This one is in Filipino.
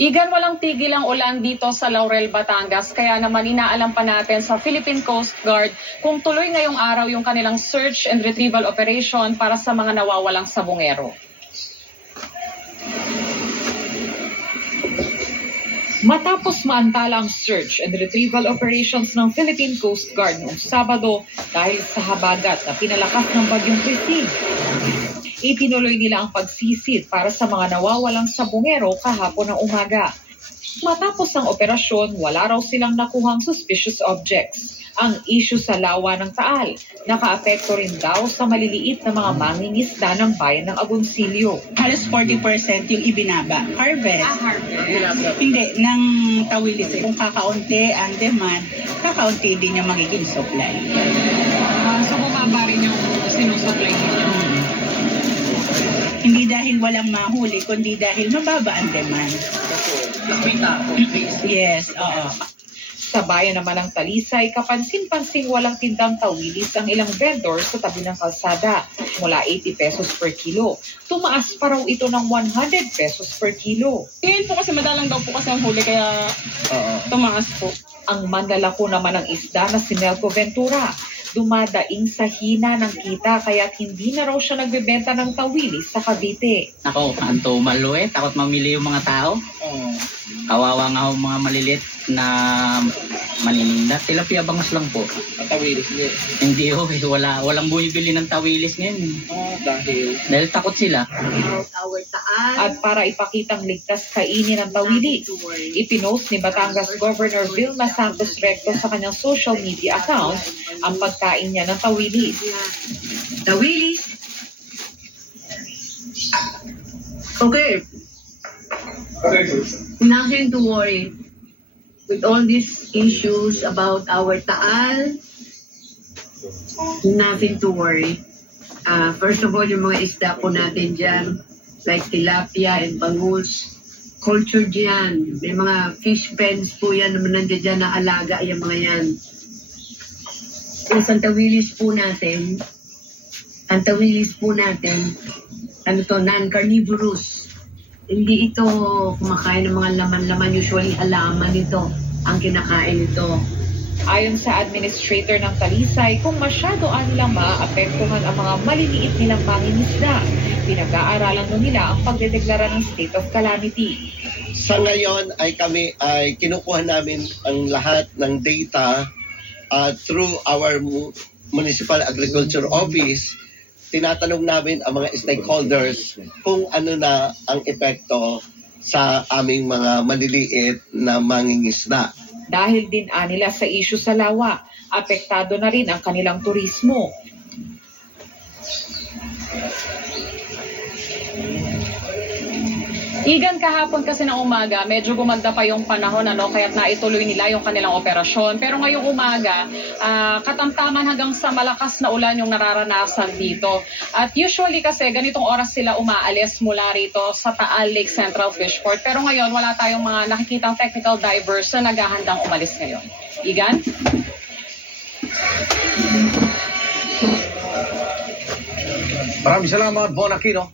Igan, walang tigil ang ulan dito sa Laurel, Batangas, kaya naman inaalam pa natin sa Philippine Coast Guard kung tuloy ngayong araw yung kanilang search and retrieval operation para sa mga nawawalang sabungero. Matapos maantala ang search and retrieval operations ng Philippine Coast Guard noong Sabado dahil sa habagat na pinalakas ng bagyong Christine, itinuloy nila ang pagsisid para sa mga nawawalang sabungero kahapon ng umaga. Matapos ang operasyon, wala raw silang nakuhang suspicious objects. Ang issue sa lawa ng Taal, nakaapekto rin daw sa maliliit na mga mangingisda ng bayan ng Agoncillo. Halos 40% yung ibinaba. Harvest. Hindi, ng tawilis. Kung kakaunti ang demand, kakaunti din yung magiging supply. So bumaba rin yung sinusupply ninyo? Hindi dahil walang mahuli, kundi dahil mababa ang demand. Yes, oo. Sa bayan naman ng Talisay, kapansin-pansing walang tindang tawilis ang ilang vendors sa tabi ng kalsada. Mula 80 pesos per kilo, tumaas pa raw ito ng 100 pesos per kilo. Ngayon po kasi madalang daw po kasi ang huli, kaya tumaas po. Ang manlalako naman ng isda na si Melco Ventura, dumadaing sa hina ng kita kaya't hindi na raw siya nagbebenta ng tawilis sa Cavite. Ako, kanto maluwi, takot mamili yung mga tao. Kawawa nga ho mga malilit na manininda. Tilapia bangus lang po. Tawilis niya? Hindi ho, walang bumibili ng tawilis ngayon. Dahil takot sila. At para ipakitang ligtas kainin ng tawilis, ipinost ni Batangas Governor Vilma Santos Recto sa kanyang social media account ang pagkain niya ng tawilis. Tawilis? Okay. Nothing to worry. With all these issues about our Taal, nothing to worry. First of all, yung mga isda po natin dyan, like tilapia and bangus, culture dyan. May mga fish pens po yan naman nandiyan dyan na alaga yung mga yan. Ang tawilis po natin, ano to, non-carnivorous. Hindi ito kumakain ng mga laman-laman. Usually, halaman ito ang kinakain ito. Ayon sa administrator ng Talisay, kung masyado nilang maapektuhan ang mga maliliit nilang mangingisda, pinag-aaralan nila ang pagdedeklara ng state of calamity. Sa ngayon ay kami ay kinukuha namin ang lahat ng data through our Municipal Agriculture Office. Tinatanong namin ang mga stakeholders kung ano na ang epekto sa aming mga maliliit na mangingisda. Dahil din nila sa issue sa lawa, apektado na rin ang kanilang turismo. Igan, kahapon kasi ng umaga, medyo gumanda pa yung panahon, kaya't naituloy nila yung kanilang operasyon. Pero ngayong umaga, katamtaman hanggang sa malakas na ulan yung nararanasan dito. At usually kasi ganitong oras sila umaalis mula rito sa Taal Lake Central Fishport. Pero ngayon, wala tayong mga nakikitang technical divers na naghahandang umalis ngayon. Igan? Maraming salamat, Bon Aquino.